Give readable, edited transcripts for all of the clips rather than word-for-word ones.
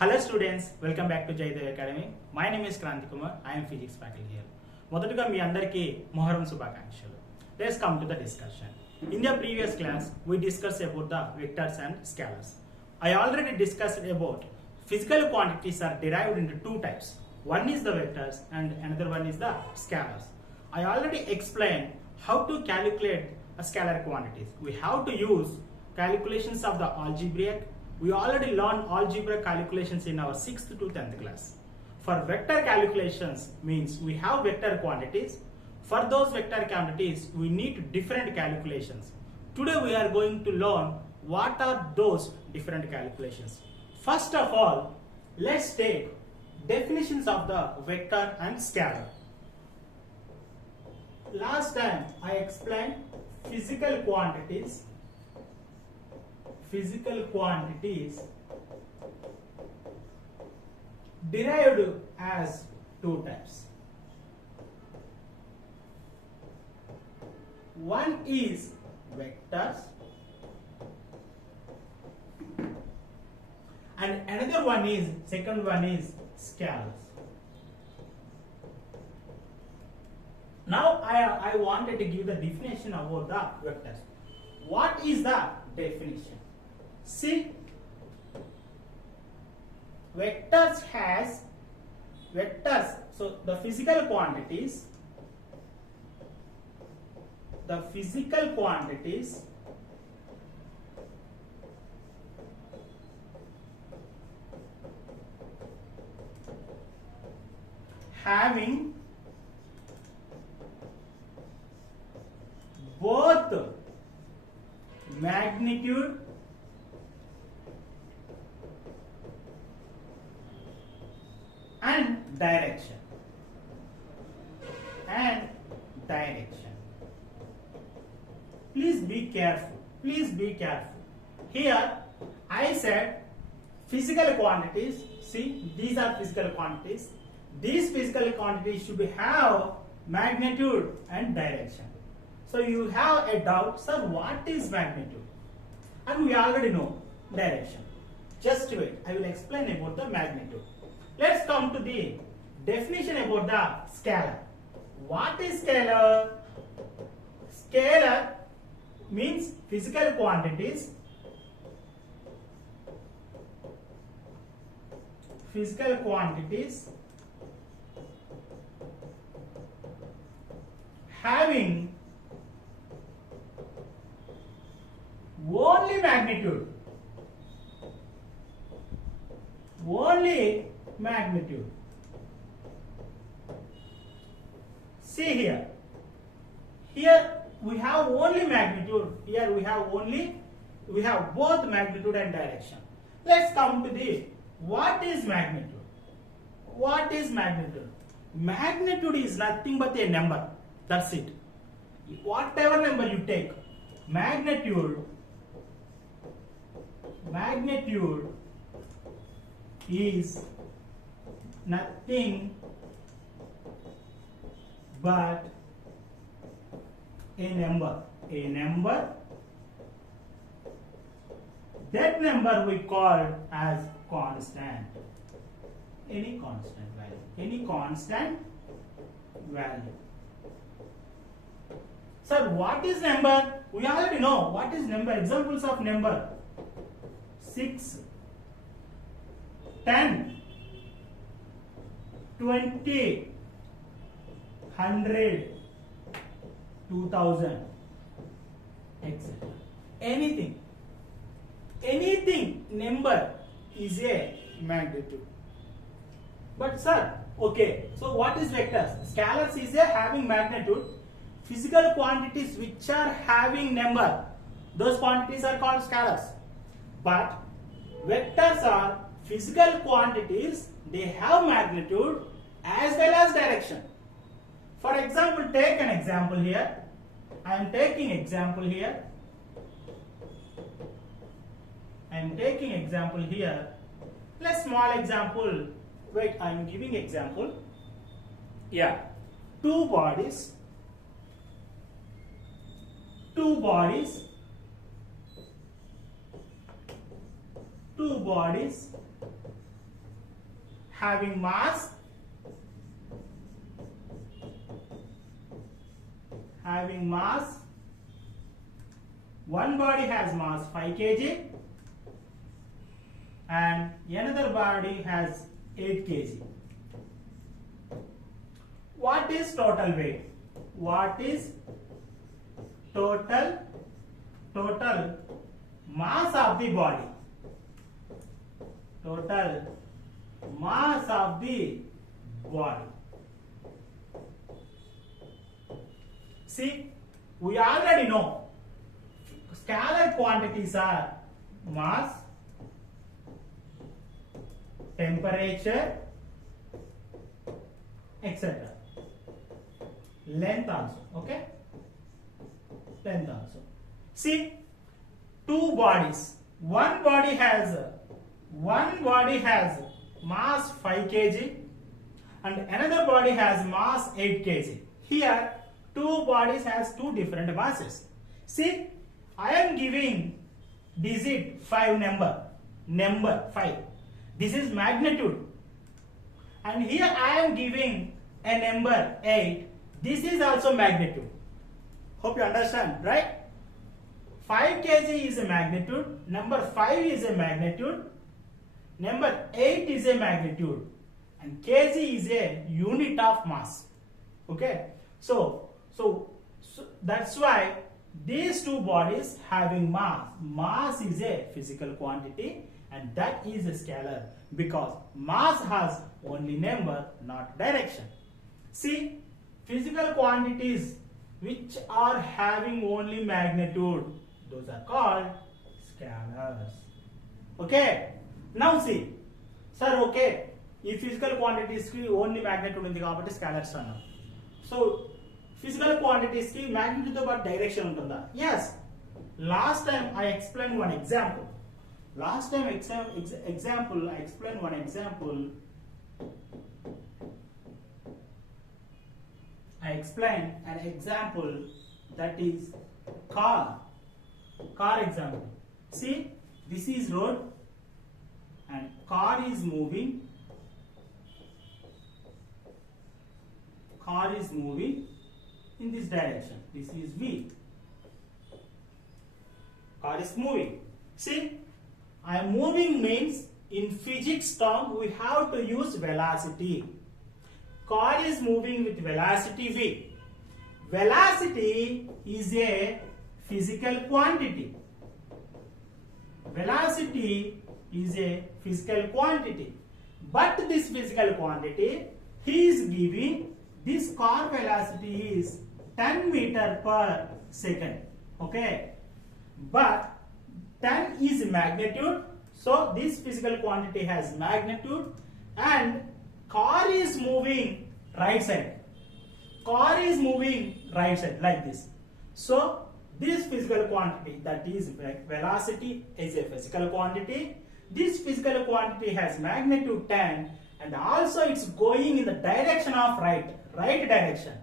Hello students, welcome back to Jayadev Academy. My name is Kranti Kumar. I am physics faculty here. మొదటగా మీ అందరికీ మొహరం శుభాకాంక్షలు. Let's come to the discussion. In the previous class, we discussed about the vectors and scalars. I already discussed about physical quantities are derived into two types. One is the vectors and another one is the scalars. I already explained how to calculate a scalar quantities. We have to use calculations of the algebraic. We already learned algebraic calculations in our 6th to 10th class. For vector calculations means we have vector quantities. For those vector quantities, we need different calculations. Today we are going to learn what are those different calculations. First of all, let's take definitions of the vector and scalar. Last time I explained physical quantities derived as two types. One is vectors and another one is, second one is scalars. Now I wanted to give the definition about the vectors. What is the definition? See, vectors, so the physical quantities having both magnitude and direction. Please be careful. Here I said physical quantities. See, these are physical quantities. These physical quantities should have magnitude and direction. So you have a doubt, sir, what is magnitude? And we already know direction. Just wait, I will explain about the magnitude. Let's come to the definition about the scalar. What is scalar? Scalar means physical quantities having only magnitude. See here we have only magnitude. Here we have both magnitude and direction. Let's come to the what is magnitude. Magnitude is nothing but a number. That's it. Whatever number you take, magnitude is nothing but a number. That number we call as constant. Any constant value. Sir, what is number? We already know what is number. Examples of number: 6, 10, 20, 100, 2000, etc. Anything number is a magnitude. But sir, okay, so what is vectors? Scalars is a having magnitude. Physical quantities which are having number, those quantities are called scalars. But vectors are physical quantities, they have magnitude as well as direction. For example, take an example here. I am taking example here. Let's small example. Wait, I am giving example. Yeah, two bodies having mass one body has mass 5 kg and another body has 8 kg. What is total weight? What is total mass of the body? Total mass of the body. See, we already know scalar quantities are mass, temperature, etc. Length also, okay? Length also. See, two bodies. One body has mass 5 kg and another body has mass 8 kg. Here, two bodies has two different masses. See, I am giving digit 5 number 5. This is magnitude. And here I am giving a number 8. This is also magnitude. Hope you understand, right? 5 kg is a magnitude, number 5 is a magnitude, number 8 is a magnitude, and kg is a unit of mass. Okay? So that's why these two bodies having mass is a physical quantity and that is a scalar because mass has only number, not direction. See, physical quantities which are having only magnitude, those are called scalars. Okay? Now see, sir, okay, if physical quantities ki only magnitude undi kabatti scalars anna. So, physical quantities ki magnitude tho paatu direction untunda. Yes. Last time I explained one example. I explained one example. I explained an example that is car example. See, this is road and car is moving. Car is moving in this direction. This is V. Car is moving. See, I am moving means in physics term we have to use velocity. Car is moving with velocity V. Velocity is a physical quantity. Velocity is a physical quantity. But this physical quantity, he is giving this car velocity is 10 meter per second. Okay. But 10 is magnitude. So this physical quantity has magnitude and car is moving right side. Car is moving right side like this. So this physical quantity, that is velocity, is a physical quantity. This physical quantity has magnitude 10 and also it's going in the direction of right direction.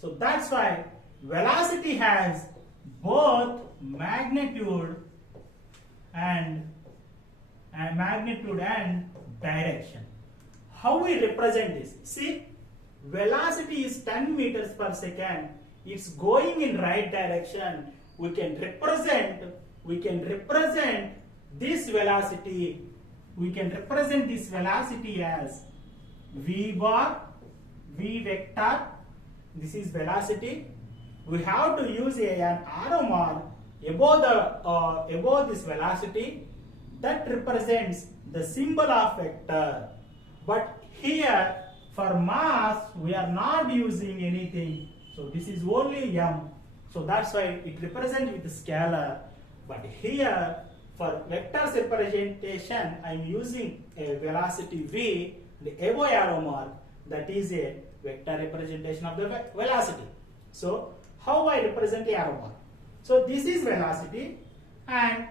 So that's why velocity has both magnitude and direction. How we represent this? See, velocity is 10 meters per second. It's going in right direction. We can represent this velocity. We can represent this velocity as v bar, v vector. This is velocity. We have to use an arrow mark above this velocity that represents the symbol of vector. But here for mass we are not using anything. So this is only m. So that's why it represents with scalar. But here for vectors representation I am using a velocity v, the above arrow mark, that is a vector representation of the velocity. So how I represent the arrow mark? So this is velocity and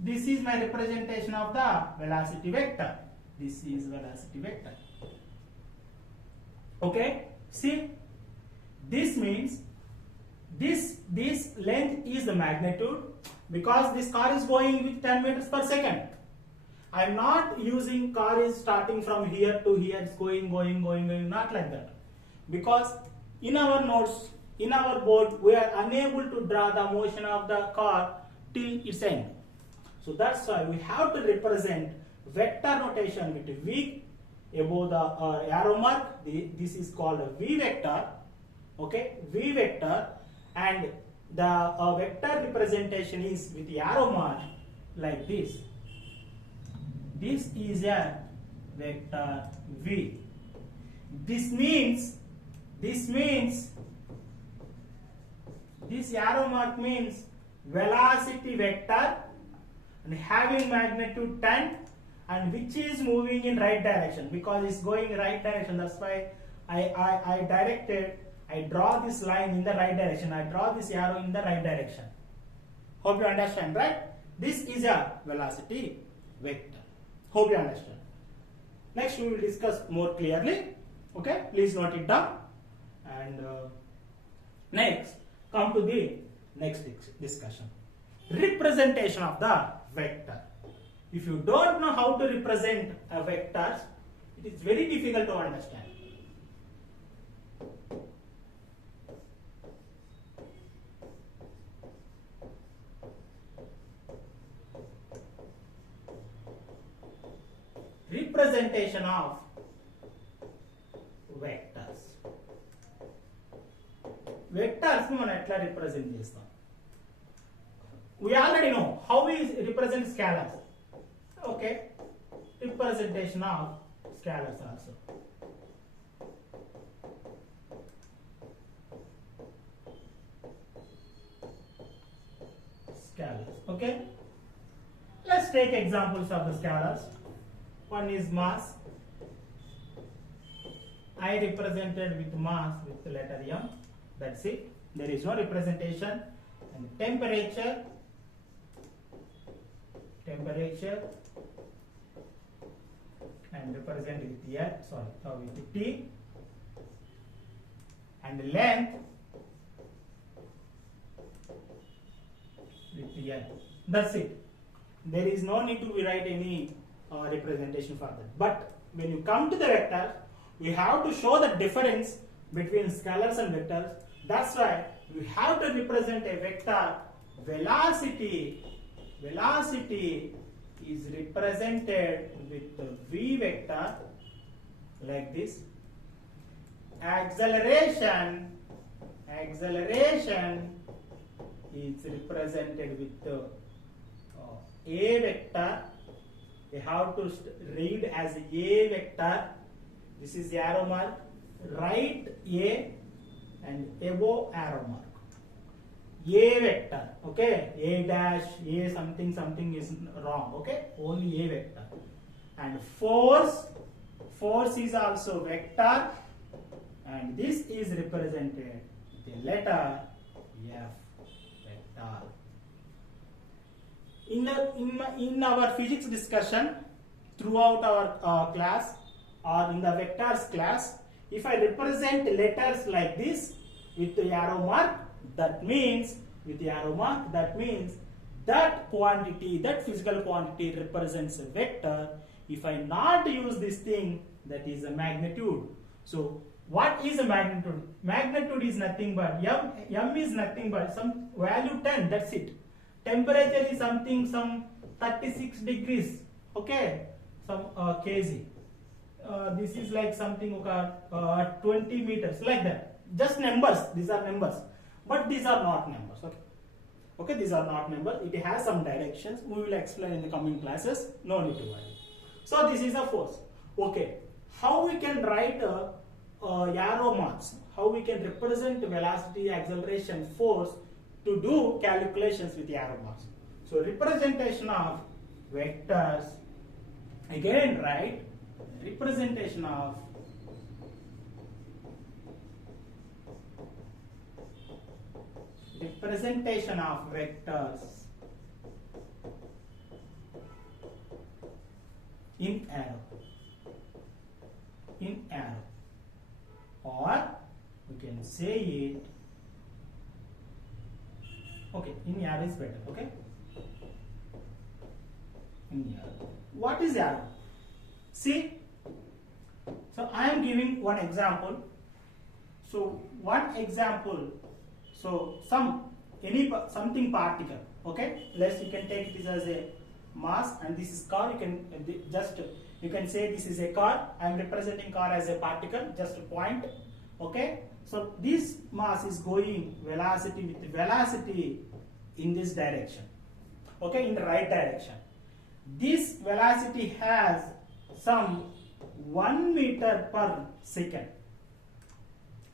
this is my representation of the velocity vector. This is velocity vector. Okay, see, this means this length is the magnitude because this car is going with 10 meters per second I'm not using car is starting from here to here, it's going, not like that. Because in our notes, in our board, we are unable to draw the motion of the car till its end. So that's why we have to represent vector notation with V above the arrow mark. This is called a V vector. Okay, V vector, and the vector representation is with the arrow mark like this. This is a vector V. This means this arrow mark means velocity vector and having magnitude 10 and which is moving in right direction, because it's going right direction. That's why I draw this line in the right direction. I draw this arrow in the right direction. Hope you understand, right? This is a velocity vector. Hope you understand. Next we will discuss more clearly. Okay, please note it down. And next, come to the next discussion. Representation of the vector. If you don't know how to represent a vector, it is very difficult to understand. Representation of vectors. Vectors మనం ఎట్లా represent చేస్తాం? We already know how we represent scalars. Okay, representation of scalars also. Scalars. Okay, let's take examples of the scalars. One is mass. I represented with mass with the letter M. That's it. There is no representation. And temperature and represent with L, with T, and length with L. That's it. There is no need to write any representation for that. But when you come to the vector, we have to show the difference between scalars and vectors. That's why we have to represent a vector. Velocity is represented with the V vector like this. Acceleration is represented with the A vector. We have to read as A vector. This is the arrow mark. Right A and above arrow mark. A vector, okay, A dash, A something is wrong, okay, only A vector. And force is also vector, and this is represented with the letter F vector. In our physics discussion throughout our class or in the vectors class, if I represent letters like this with the arrow mark, that means that quantity, that physical quantity represents a vector. If I not use this thing, that is a magnitude. So what is a magnitude? Magnitude is nothing but M is nothing but some value 10, that's it. Temperature is something, some 36 degrees, okay, some kg. This is like something 20 meters, like that. Just numbers, these are numbers. But these are not numbers, okay? Okay, these are not numbers. It has some directions. We will explain in the coming classes. No need to worry. So this is a force. Okay, how we can write arrow marks? How we can represent velocity, acceleration, force to do calculations with arrow marks? So representation of vectors. Again, write representation of vectors in arrow, or we can say it, okay, in arrow is better, okay, in arrow. What is arrow? See, so I am giving one example. So one example, so something particle, okay, you can take this as a mass, and this is car. You can say this is a car. I am representing car as a particle, just a point, okay. So this mass is going velocity in this direction, okay, in the right direction. This velocity has some 1 meter per second.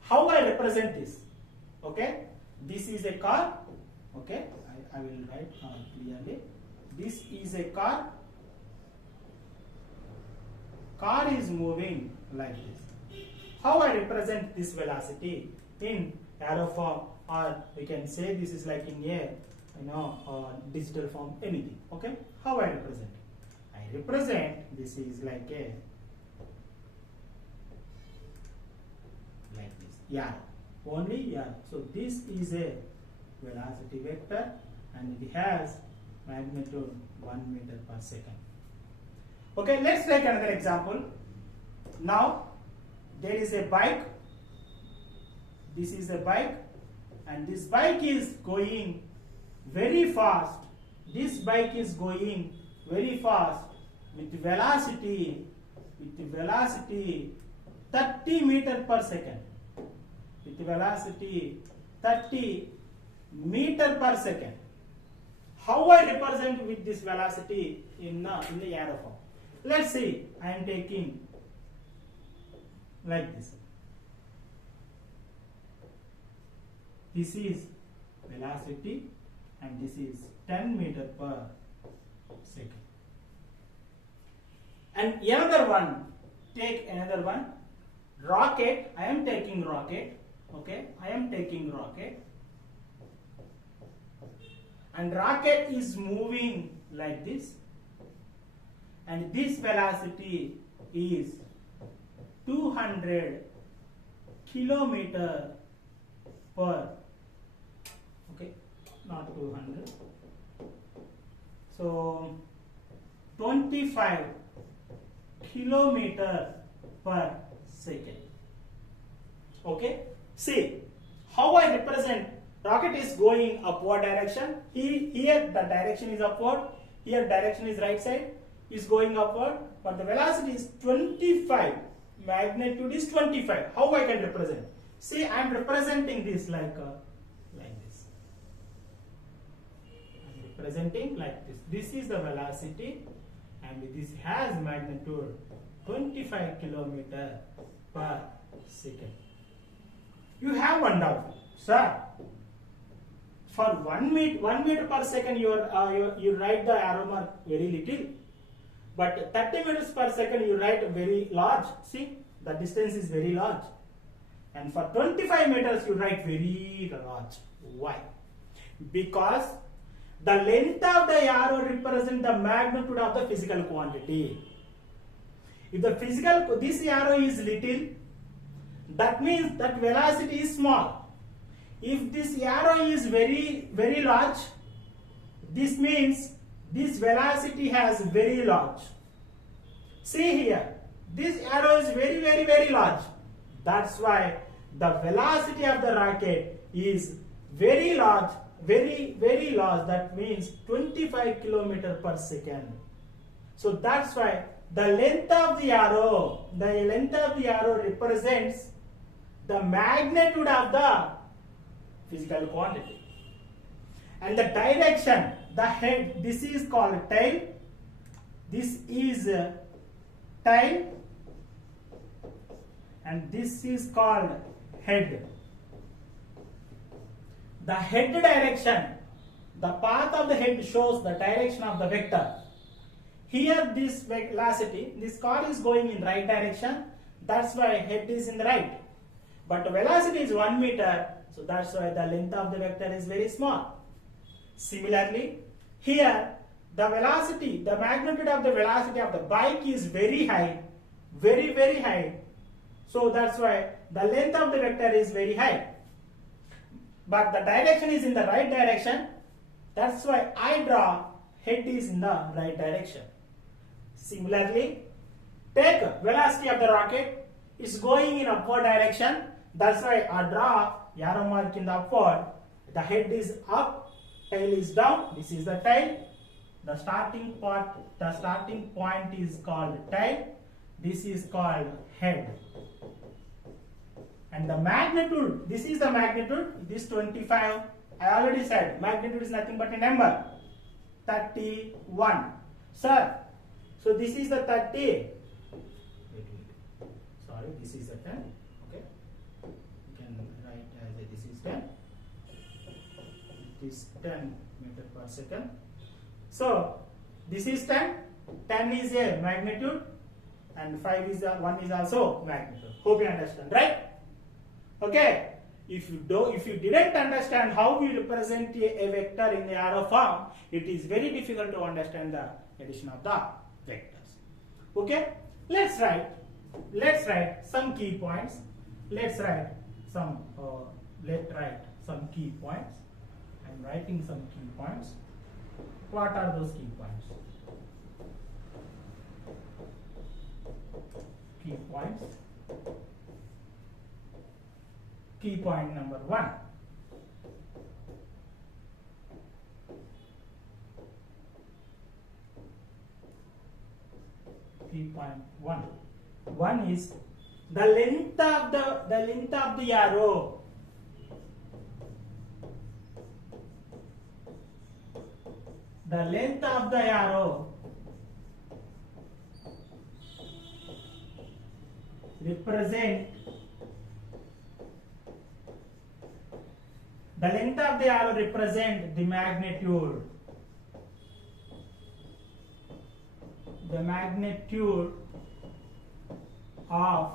How I represent this? Okay, this is a car. Okay, I will write clearly. This is a car. Car is moving like this. How I represent this velocity in arrow form, or we can say this is like in a digital form, anything. Okay, how I represent? I represent this is like this, arrow, only arrow. So this is a velocity vector, and it has magnitude 1 meter per second. Okay, let's take another example. Now there is a bike. This is a bike, and this bike is going very fast. This bike is going very fast with velocity 30 meter per second. With velocity 30 meter per second. How I represent with this velocity in the arrow form? Let's see. I am taking like this. This is velocity, and this is 10 meter per second. And another one, take another one. Rocket. I am taking rocket. Okay, I am taking rocket, and rocket is moving like this, and this velocity is 200 kilometer per, okay, not 200, so 25 kilometer per second. Okay, see how I represent. Rocket is going upward direction. Here the direction is upward. Here direction is right side. Is going upward, but the velocity is 25. Magnitude is 25. How I can represent? See, I am representing this like this. I am representing like this. This is the velocity, and this has magnitude 25 kilometer per second. You have one doubt, sir. For 1 meter per second, you write the arrow mark very little, but 30 meters per second you write very large. See, the distance is very large, and for 25 meters you write very large. Why? Because the length of the arrow represents the magnitude of the physical quantity. If this arrow is little, that means that velocity is small. If this arrow is very large, this means this velocity has very large. See here, this arrow is very large. That's why the velocity of the rocket is very large, very large. That means 25 kilometer per second. So that's why the length of the arrow represents the magnitude of the physical quantity. And the direction, the head, this is called tail. This is tail, and this is called head. The head direction, the path of the head shows the direction of the vector. Here this velocity, this car is going in right direction, that's why head is in the right. But the velocity is 1 meter, so that's why the length of the vector is very small. Similarly, here the velocity, the magnitude of the velocity of the bike is very high, very high. So that's why the length of the vector is very high. But the direction is in the right direction. That's why I draw head is in the right direction. Similarly, take velocity of the rocket is going in upward direction. That's why I draw arrow mark in the upward. The head is up, tail is down. This is the tail. The starting point is called tail. This is called head. And the magnitude, this is the magnitude, this 25. I already said magnitude is nothing but a number. 31. Sir, so this is the 30. Sorry, this is the 10. Okay. You can write as this is 10. It is 10 meter per second. So this is 10. 10 is a magnitude, and 5 is 1 is also magnitude. Hope you understand, right? Okay. If you didn't understand how we represent a vector in the arrow form, it is very difficult to understand the addition of the vectors. Okay. Let's write some key points. Let's write some key points. I'm writing some key points. What are those key points? Key points. Key point number 1. Key point 1. 1 is the length of the arrow. The length of the arrow represent the magnitude. The magnitude of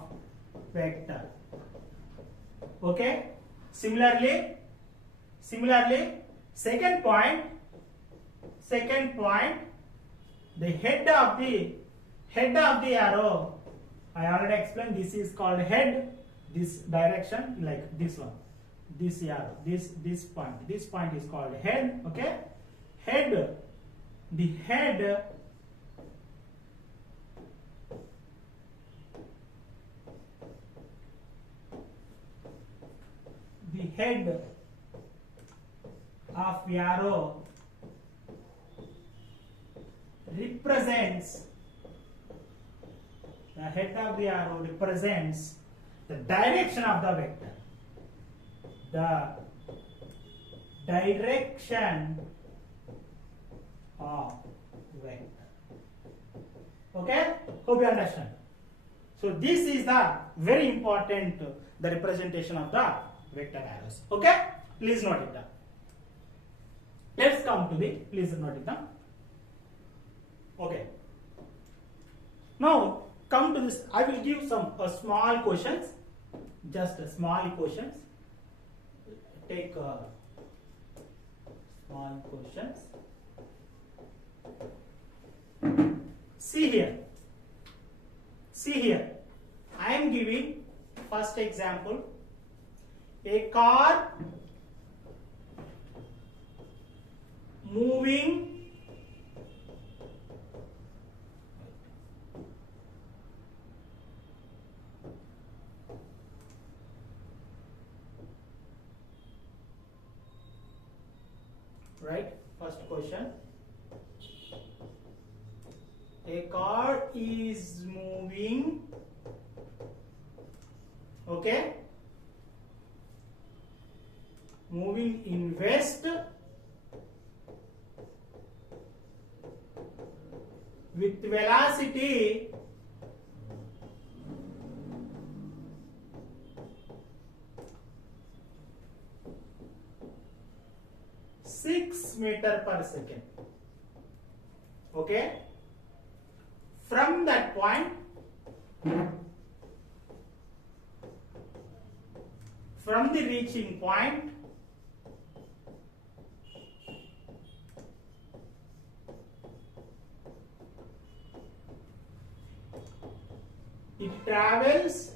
vector. Okay. Similarly, second point, the head of the arrow. I already explained. This is called head. This direction, like this one. This arrow, this point is called head. Okay. Head. The head of the arrow represents the direction of the vector. The direction of vector. Okay? Hope you understand. So this is the very important the representation of the vector arrows. Okay? Please note it down. Let's come to the, please note it down. Okay. Now come to this. I will give some small questions, just small questions. Take small questions. See here. I am giving first example. A car moving right. First question. A car is moving, okay, moving in west with velocity 6 meter per second. Okay. From that point, from the reaching point, it travels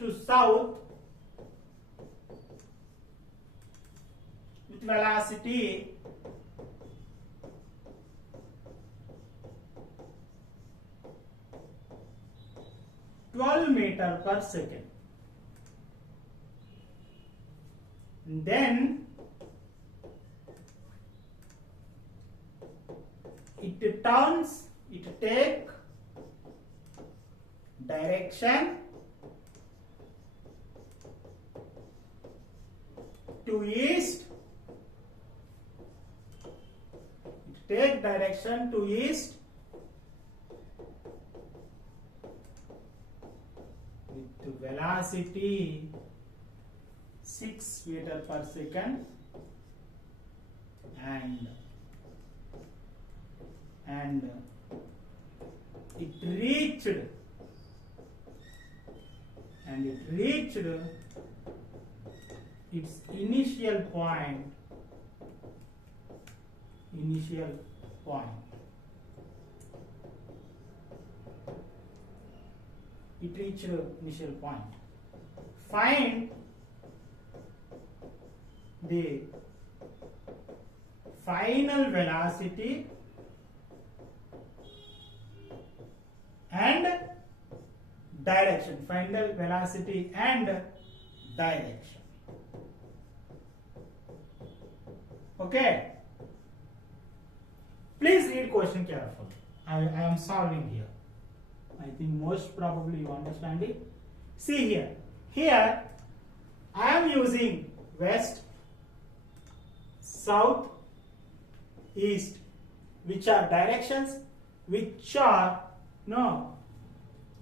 to south with velocity 12 meter per second. Then it turns, it take direction to east, take direction to east with velocity 6 meter per second and it reached its initial point. It reached initial point. Find the final velocity and direction. Final velocity and direction. Okay. Please read question carefully. I am solving here. I think most probably you understand it. See here. Here I am using west, south, east, which are directions which are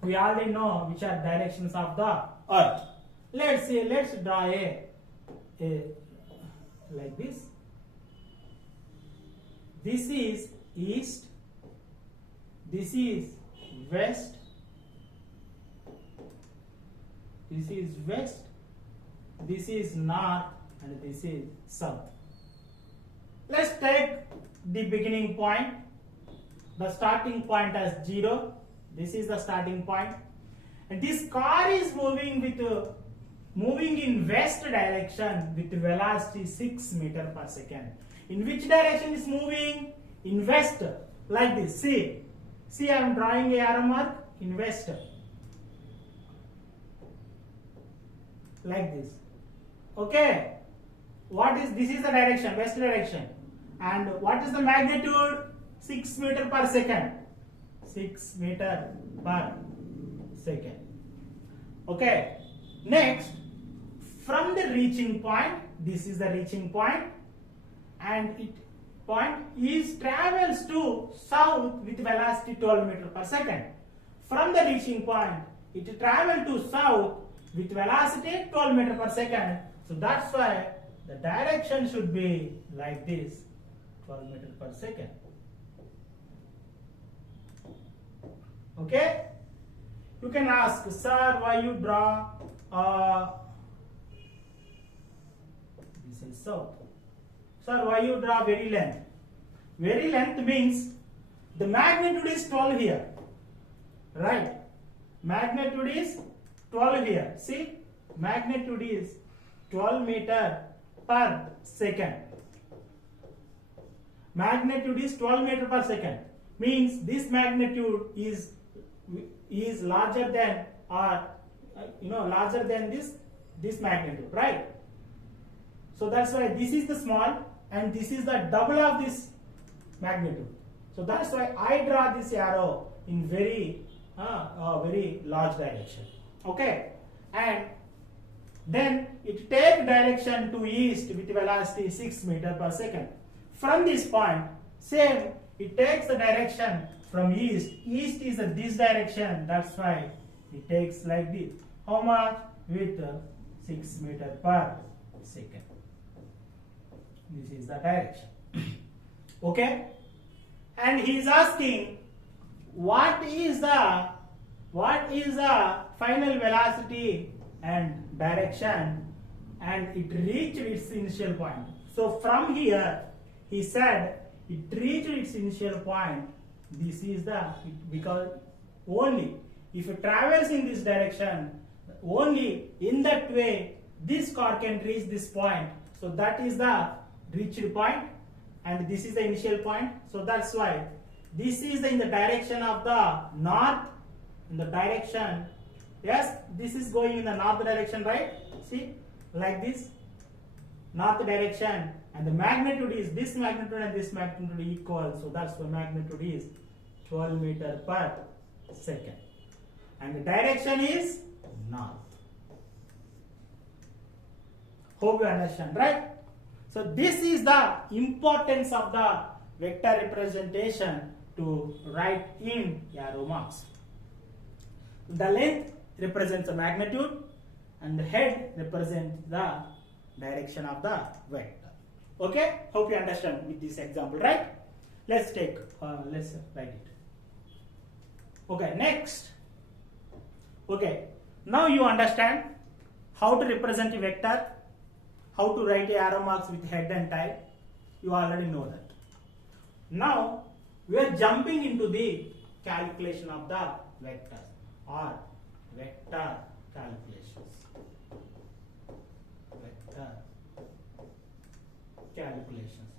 we already know which are directions of the earth. Let's draw a like this. This is east, this is west, this is west, this is north, and this is south. Let's take the beginning point, the starting point as 0. This is the starting point, and this car is moving in west direction with velocity 6 meter per second. In which direction is moving? In west, like this. See I am drawing a arrow mark in west, like this. Okay, this is the direction, west direction, and what is the magnitude? 6 meter per second. 6 meter per second. Okay, next, from the reaching point, this is the reaching point, and it travels to south with velocity 12 meter per second. From the reaching point, it travels to south with velocity 12 meter per second. So that's why the direction should be like this, 12 meter per second. Okay? You can ask, sir, why you draw this is south. Sir, why you draw very length? Very length means the magnitude is 12 here. Right? Magnitude is 12 here. See? Magnitude is 12 meter per second. Magnitude is 12 meter per second. Means this magnitude is larger than larger than this magnitude, right? So that's why this is the small and this is the double of this magnitude. So that's why I draw this arrow in very large direction. Okay, and then it takes direction to east with velocity 6 meter per second. From this point, same, it takes the direction from east. East is this direction. That's why it takes like this. How much? With 6 meter per second. This is the direction. Okay? And he is asking, what is the final velocity and direction, and it reached its initial point. So from here, he said it reached its initial point. This is because only if it travels in this direction, only in that way this car can reach this point. So that is the reached point, and this is the initial point. So that's why this is in the direction of the north, in the direction, yes, this is going in the north direction, right? See, like this, north direction, and the magnitude is this magnitude and this magnitude equal. So that's why magnitude is 12 meter per second, and the direction is north. Hope you understand, right? So this is the importance of the vector representation to write in arrow marks. The length represents the magnitude and the head represents the direction of the vector. Okay, hope you understand with this example, right? Let's write it. Okay, next. Okay, now you understand how to represent a vector, how to write arrow marks with head and tail. You already know that. Now we are jumping into the calculation of the vectors or vector calculations. Vector calculations.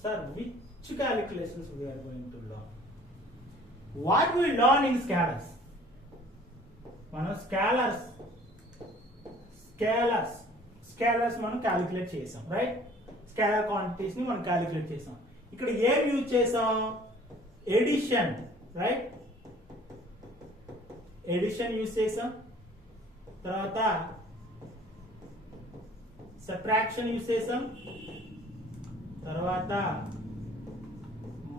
Sir, which calculations we are going to learn? What we learn in scalars? మనం scalers మనం calculate చేసాం, right? Scalar quantities ని మనం calculate చేసాం. ఇక్కడ ఏం use చేసాం? Edition, right? Edition use చేసాం. తర్వాత సబ్ట్రాక్షన్ యూజ్ చేసాం. తర్వాత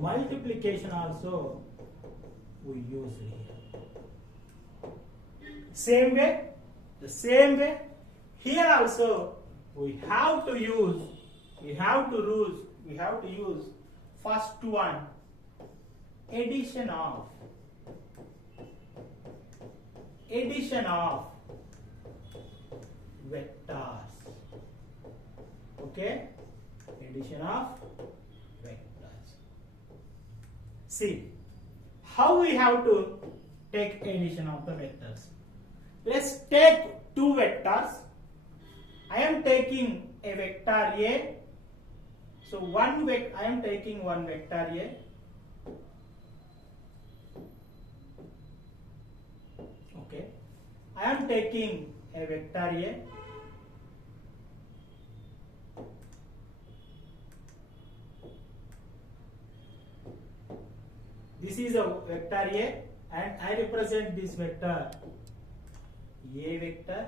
multiplication also we use here. Same way here also we have to use first one, addition of vectors. Okay, addition of vectors. See how we have to take addition of the vectors. Let's take two vectors. I am taking a vector A. So I am taking one vector A. Okay. I am taking a vector A. This is a vector A, and I represent this vector A vector.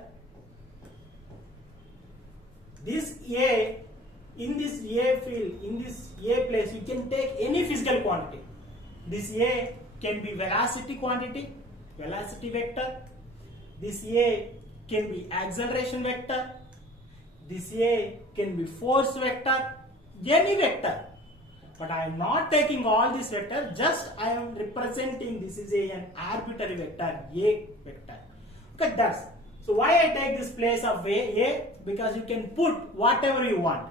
This A, in this A field, in this A place, you can take any physical quantity. This A can be velocity quantity, velocity vector. This A can be acceleration vector. This A can be force vector, any vector. But I am not taking all this vector, just I am representing this is an arbitrary vector, A vector. Okay, that's. So why I take this place of A? Because you can put whatever you want.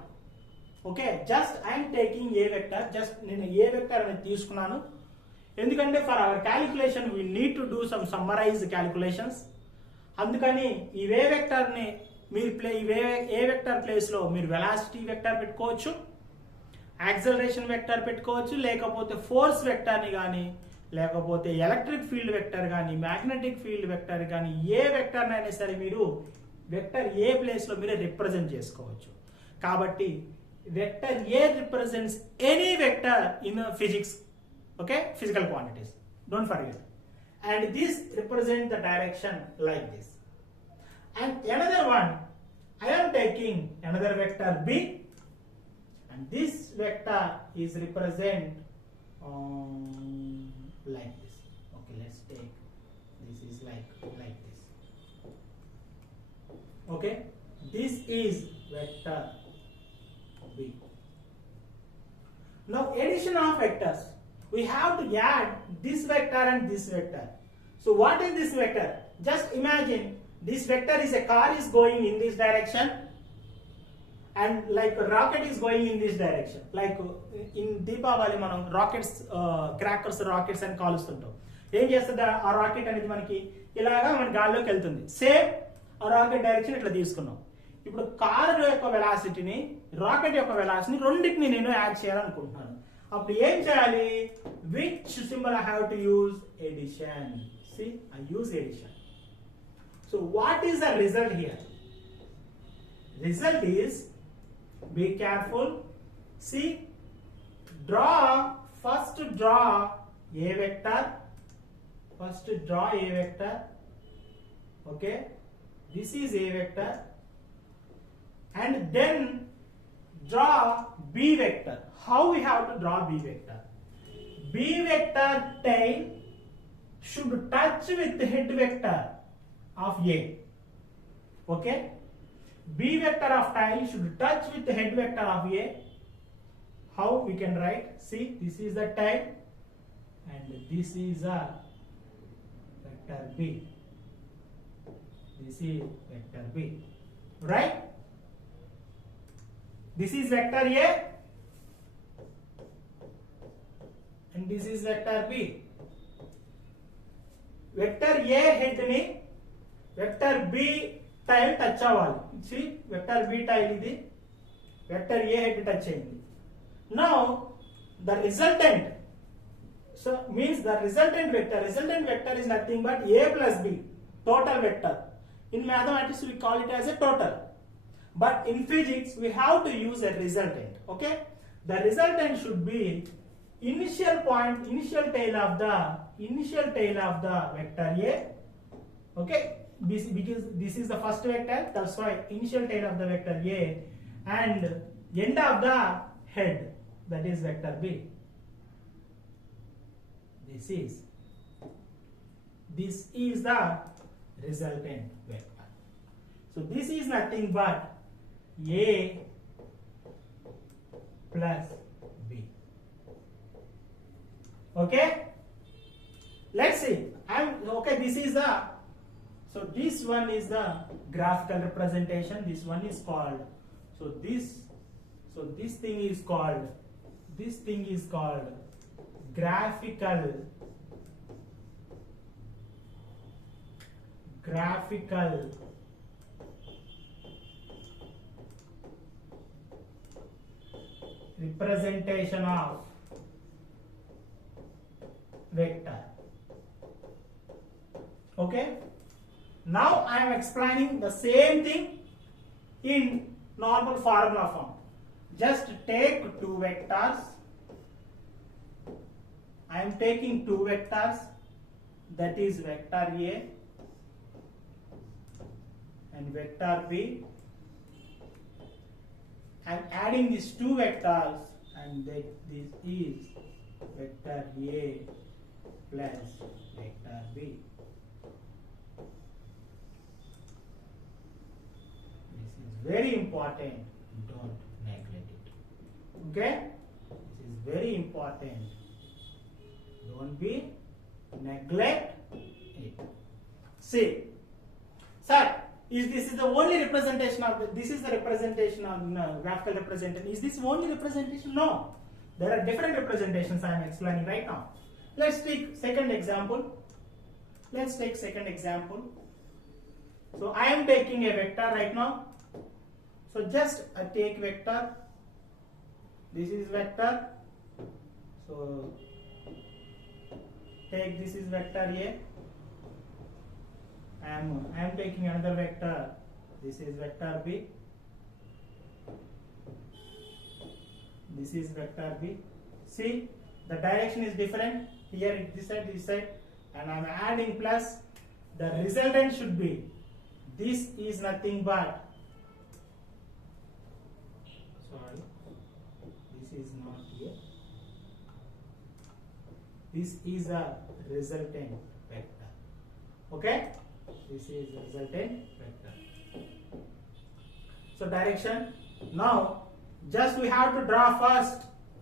Okay, just I am taking A vector, just నేను A vector అని తీసుకున్నాను. ఎందుకంటే for our calculation we need to do some summarized calculations. అందుకని ఈ A vector ని మీరు A vector place లో మీరు velocity vector పెట్టుకోవచ్చు, యాక్సలరేషన్ వెక్టర్ పెట్టుకోవచ్చు, లేకపోతే ఫోర్స్ వెక్టర్ని కానీ, లేకపోతే ఎలక్ట్రిక్ ఫీల్డ్ వెక్టర్ కానీ, మ్యాగ్నెటిక్ ఫీల్డ్ వెక్టర్ కానీ, ఏ వెక్టర్ని అయినా సరే మీరు వెక్టర్ ఏ ప్లేస్లో మీరు రిప్రజెంట్ చేసుకోవచ్చు. కాబట్టి vector A represents any vector in physics. Okay, physical quantities, don't forget. And this represent the direction like this. And another one, I am taking another vector B. And this vector is represent like this. Okay, let's take this is like this. Okay, this is vector B. Now addition of vectors, we have to add this vector and this vector. So what is this vector? Just imagine this vector is a car is going in this direction, and like a rocket is going in this direction. Like in Deepavali మనం rockets crackers rockets అని కాలుస్తుంటాం. ఏం చేస్తుంది ఆ rocket అనేది మనకి ఇలాగా మన గాల్లోకి వెళ్తుంది. సేమ్ ఆ రాకెట్ డైరెక్షన్ ఇట్లా తీసుకున్నాం. ఇప్పుడు కారు యొక్క వెలాసిటీని రాకెట్ యొక్క వెలాసిటీని రెండింటిని నేను యాడ్ చేయాలనుకుంటున్నాను. అప్పుడు ఏం చేయాలి? Which symbol I have to use? Edition. See, I use addition. So what is the result here? Result is, be careful. See, first draw a vector. First draw a vector. Okay, this is a vector. And then draw b vector. How we have to draw b vector? B vector tail should touch with the head vector of A. Okay, B vector of tail should touch with the head vector of A. How we can write? See, this is the tail and this is a vector B. This is vector B, right? This is vector A and this is vector B. Vector A head ని vector B tile touch అవ్వాలి. See, vector B tile ఇది vector ఏ head touch అయింది. Now the resultant, so means the resultant vector is nothing but a plus b, total vector. In mathematics we call it as a total, but in physics we have to use a resultant. Okay, the resultant should be initial tail of the vector A. Okay, because this is the first vector, that's why initial tail of the vector A, and end of the head, that is vector B. This is the resultant vector. So this is nothing but A plus B. Okay, let's see. This is the, so this one is the graphical representation. This one is called, this thing is called graphical representation of vector. Okay, now I am explaining the same thing in normal formula form. Just take two vectors. I am taking two vectors, that is vector A and vector B. I am adding these two vectors and this is vector A plus vector B. This is very important, don't neglect it. Okay, this is very important, don't be neglect it. See, sir, this is the only representation of this is the representation of graphical representation. Is this only representation? No, there are different representations I am explaining right now. Let's take second example. So I am taking a vector right now. So just take vector. This is vector. So take this is vector A. I am taking another vector. This is vector B. This is vector B. See, the direction is different. Here it this side, and I am adding plus. The resultant should be, this is nothing but, sorry, this is not here. This is a resultant vector. Okay, this is the resultant vector. So direction. Now just we have to draw first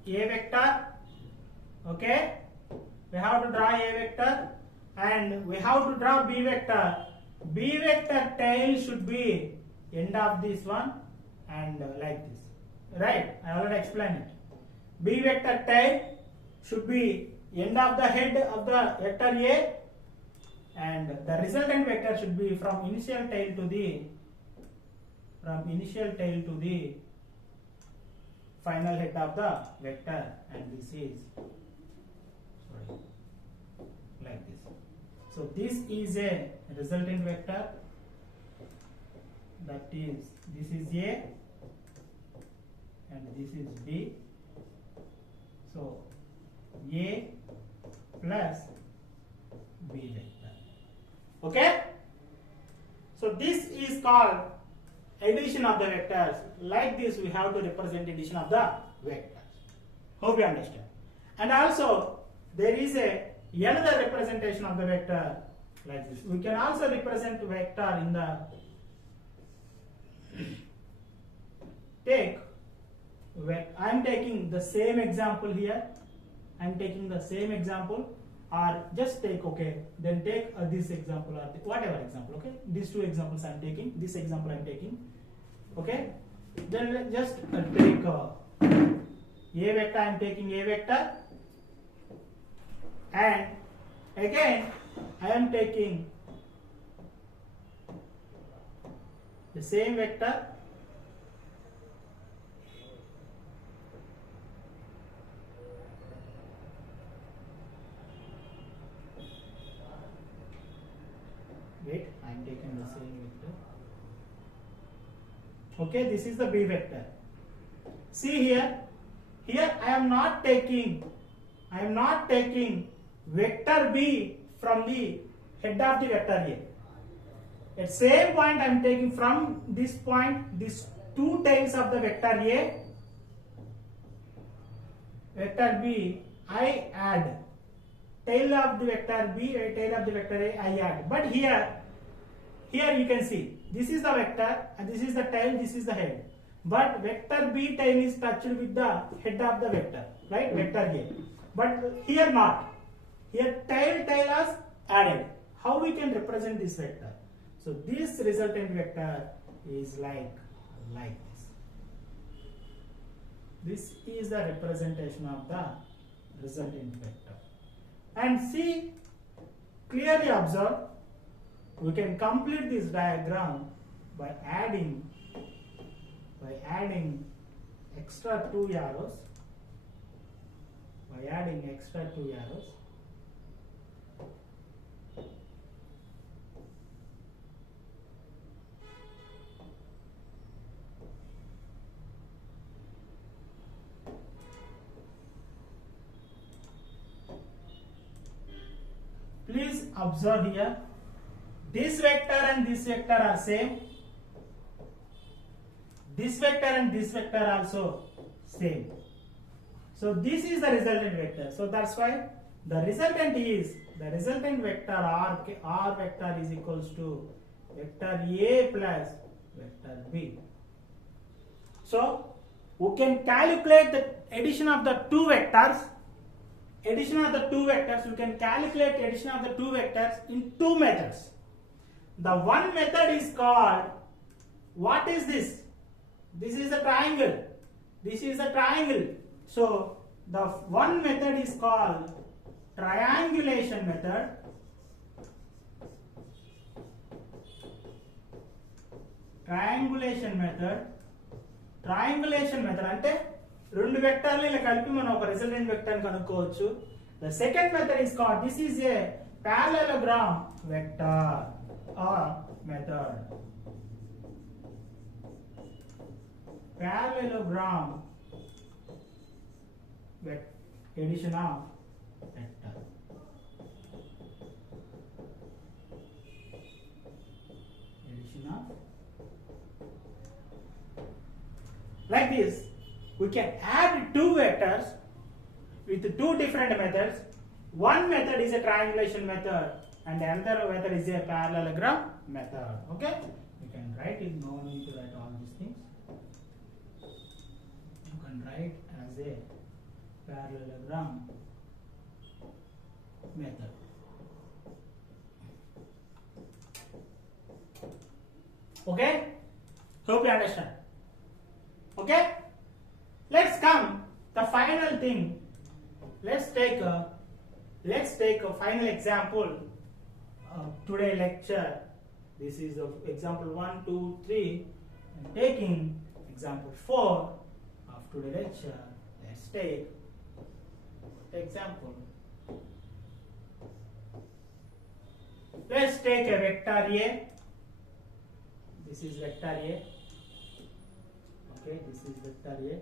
a vector. Okay, we have to draw a vector and we have to draw b vector. B vector tail should be end of this one and like this, right? I already explained it. B vector tail should be end of the head of the vector A, and the resultant vector should be from initial tail to the from initial tail to the final head of the vector, and this is like this. So this is a resultant vector, that is, this is A and this is B. So A plus B vector. Okay? So this is called addition of the vectors. Like this we have to represent addition of the vectors. Hope you understand. And also there is another representation of the vector like this. We can also represent vector in the I am taking the same example here. I am taking the same example, or just take, okay, then take this example or whatever example, okay. These two examples I am taking, this example I am taking, okay. Then just take A vector, I am taking A vector, and again I am taking the same vector, wait, I am taking the same vector. Okay, this is the B vector. See here I am not taking vector B from the head of the vector A. At same point I am taking from this point these two tails of the vector A, vector B, I add tail of the vector B, tail of the vector A, I add. But here you can see this is the vector and this is the tail, this is the head. But vector B tail is touched with the head of the vector, right? Vector A. But here not. Here tail is added. How we can represent this vector? So this resultant vector is like this. This is the representation of the resultant vector. And see, clearly observe, we can complete this diagram by adding extra two arrows. Please observe here, this vector and this vector are same. This vector and this vector also same. So this is the resultant vector. So that's why the resultant vector R vector is equals to vector A plus vector B. So we can calculate the addition of the two vectors. We can calculate addition of the two vectors in two methods. The one method is called, what is this? This is a triangle. So the one method is called triangulation method. Triangulation method అంటే రెండు వెక్టర్లు ఇలా కలిపి మనం ఒక resultant vector ని కనుక్కోవచ్చు. The second method is called, this is a parallelogram vector or method. Parallelogram addition of vector. Like this, we can add two vectors with two different methods. One method is a triangulation method and the other method is a parallelogram method. Okay, you can write it, no need to write all these things. You can write as a parallelogram method. Okay, hope you understand. Okay, let's come the final thing. Let's take a final example of today lecture. This is of example 1, 2, 3. And taking example 4 of today's lecture, let's take example. Let's take a vector A. This is vector A. Okay, this is vector A.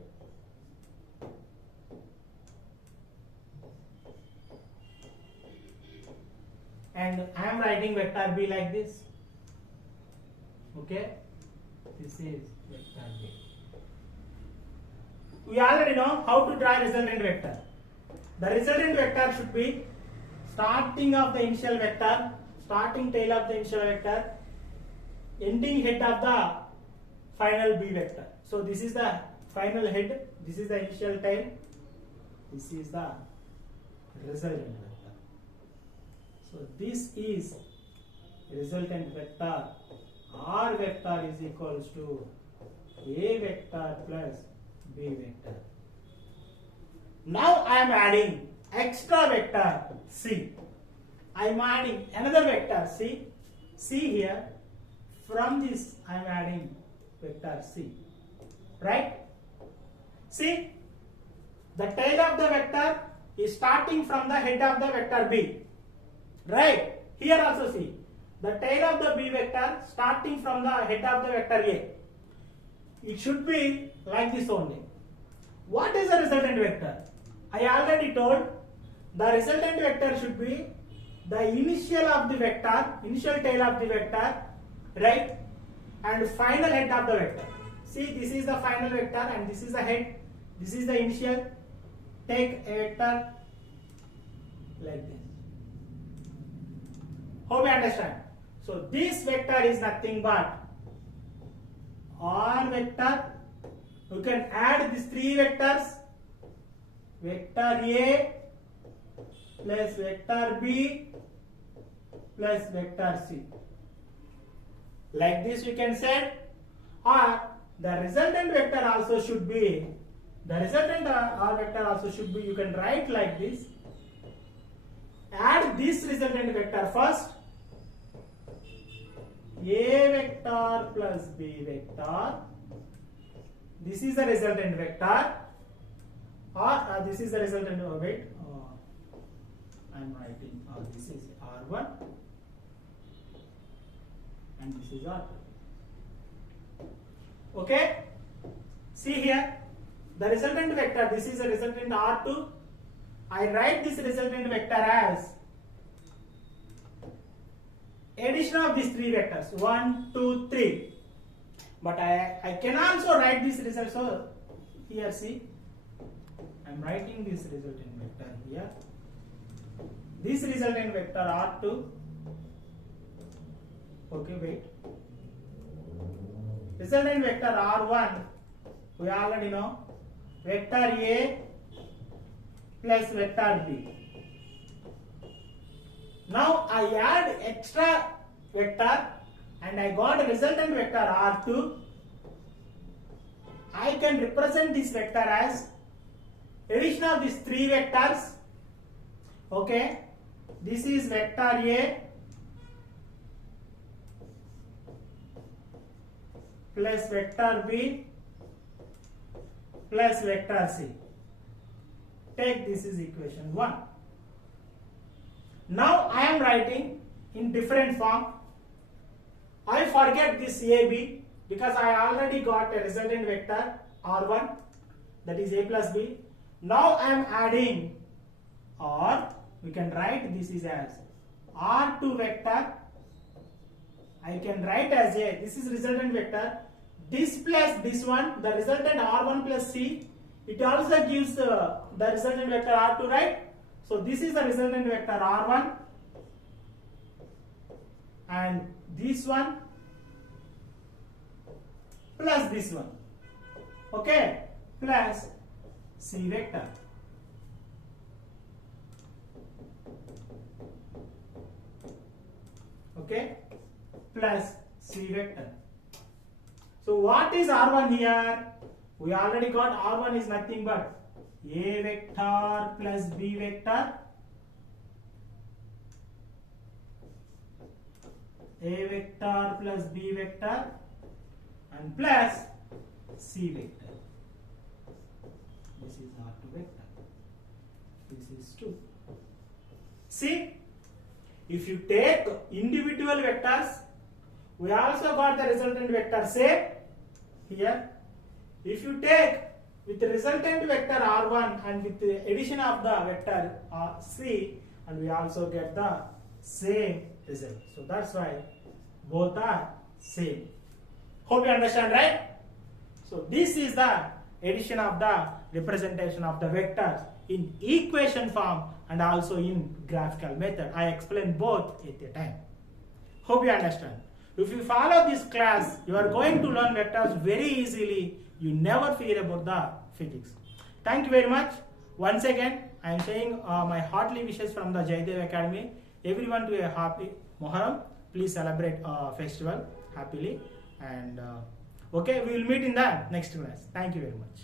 And I am writing vector B like this. Okay, this is vector B. We already know how to draw resultant vector. The resultant vector should be starting of the initial vector, starting tail of the initial vector, ending head of the final B vector. So this is the final head, this is the initial tail, this is the resultant vector. So this is resultant vector. R vector is equals to A vector plus B vector. Now I am adding extra vector C. I am adding another vector C. See here, from this I am adding vector C. Right? See, the tail of the vector is starting from the head of the vector B. Right? Here also see, the tail of the B vector starting from the head of the vector A. It should be like this only. What is the resultant vector? I already told the resultant vector should be the initial of the vector, initial tail of the vector, right? And final head of the vector. See, this is the final vector and this is the head. This is the initial. Take a vector like this. Hope you understand. So this vector is nothing but R vector. You can add these three vectors. Vector A plus vector B plus vector C. Like this you can say, or the resultant vector also should be, the resultant R vector also should be, you can write like this. Add this resultant vector first. A vector plus B vector. This is the resultant vector. Or this is the resultant of it. I am writing this is R1 and this is R2. Okay? See here, the resultant vector, this is the resultant R2. I write this resultant vector as addition of these three vectors 1, 2, 3. But I can also write this result. So here see, I am writing this resultant vector here. This resultant vector R2. Okay, wait. Resultant vector R1, we already know. Vector A plus vector B. Now I add extra vector and I got a resultant vector R2. I can represent this vector as addition of these three vectors. Okay, this is vector A plus vector B plus vector C. Take this is equation 1. Now I am writing in different form. I forget this AB because I already got a resultant vector R1, that is A plus B. Now I am adding, or we can write this is as R2 vector. I can write as A, this is resultant vector. This plus this one, the resultant R1 plus C, it also gives the resultant vector R2, right? So this is the resultant vector R1 and this one plus this one, okay, plus C vector. Okay, plus C vector. So what is R1 here? We already got R1 is nothing but A vector plus B vector, A vector plus B vector, and plus C vector. This is R2 vector. This is 2. See, if you take individual vectors, we also got the resultant vector same here. If you take with the resultant vector R1 and with the addition of the vector C, and we also get the same result. So that's why both are same. Hope you understand, right? So this is the addition of the representation of the vectors in equation form and also in graphical method. I explain both at a time. Hope you understand. If you follow this class, you are going to learn vectors very easily. You never fear about the physics. Thank you very much. Once again, I am saying my heartily wishes from the Jayadev Academy. Everyone to a happy Muharram. Please celebrate festival happily. And okay, we will meet in the next class. Thank you very much.